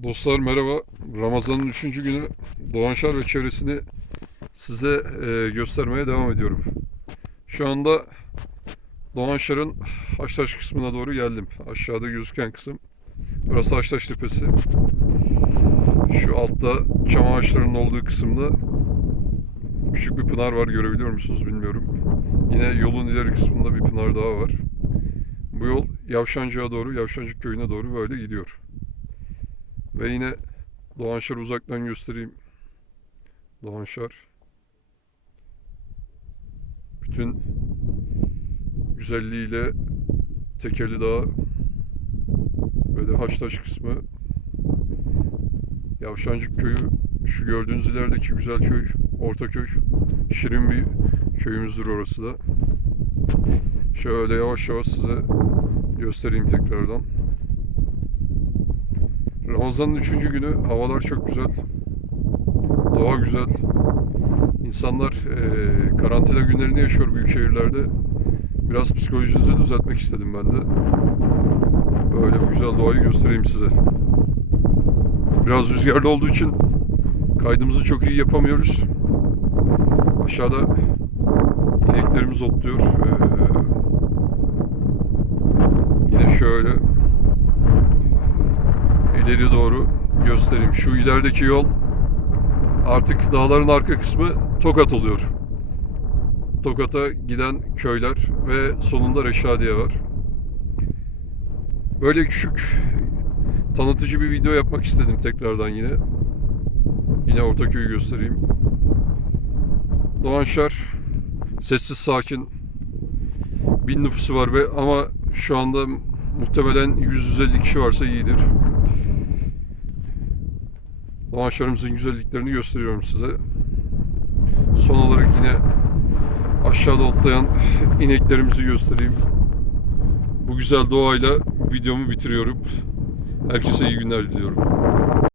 Dostlar merhaba. Ramazan'ın 3. günü Doğanşar ve çevresini size e, göstermeye devam ediyorum. Şu anda Doğanşar'ın Haştaş kısmına doğru geldim. Aşağıda gözüken kısım. Burası Haştaş Tepesi. Şu altta çam ağaçlarının olduğu kısımda küçük bir pınar var. Görebiliyor musunuz bilmiyorum. Yine yolun ileri kısmında bir pınar daha var. Bu yol Yavşancık'a doğru, Yavşancık köyüne doğru böyle gidiyor. Ve yine Doğanşar uzaktan göstereyim. Doğanşar. Bütün güzelliğiyle Tekeli Dağı ve de Haçtaş kısmı. Yavşancık köyü şu gördüğünüz ilerideki güzel köy, Ortaköy. Şirin bir köyümüzdür orası da. Şöyle yavaş yavaş size göstereyim tekrardan. Ramazan'ın üçüncü günü havalar çok güzel. Doğa güzel. İnsanlar eee, karantina günlerini yaşıyor büyük şehirlerde. Biraz psikolojinizi düzeltmek istedim ben de. Böyle bu güzel doğayı göstereyim size. Biraz rüzgarlı olduğu için kaydımızı çok iyi yapamıyoruz. Aşağıda ineklerimiz otluyor. Eee, yine şöyle ileri doğru göstereyim. Şu ilerideki yol artık dağların arka kısmı Tokat oluyor. Tokat'a giden köyler ve sonunda Reşadiye var. Böyle küçük tanıtıcı bir video yapmak istedim tekrardan yine. Yine Ortaköy'ü göstereyim. Doğanşar sessiz sakin bin nüfusu var ve ama şu anda muhtemelen 150 kişi varsa iyidir. Doğanşarımızın güzelliklerini gösteriyorum size. Son olarak yine aşağıda otlayan ineklerimizi göstereyim. Bu güzel doğayla videomu bitiriyorum. Herkese iyi günler diliyorum.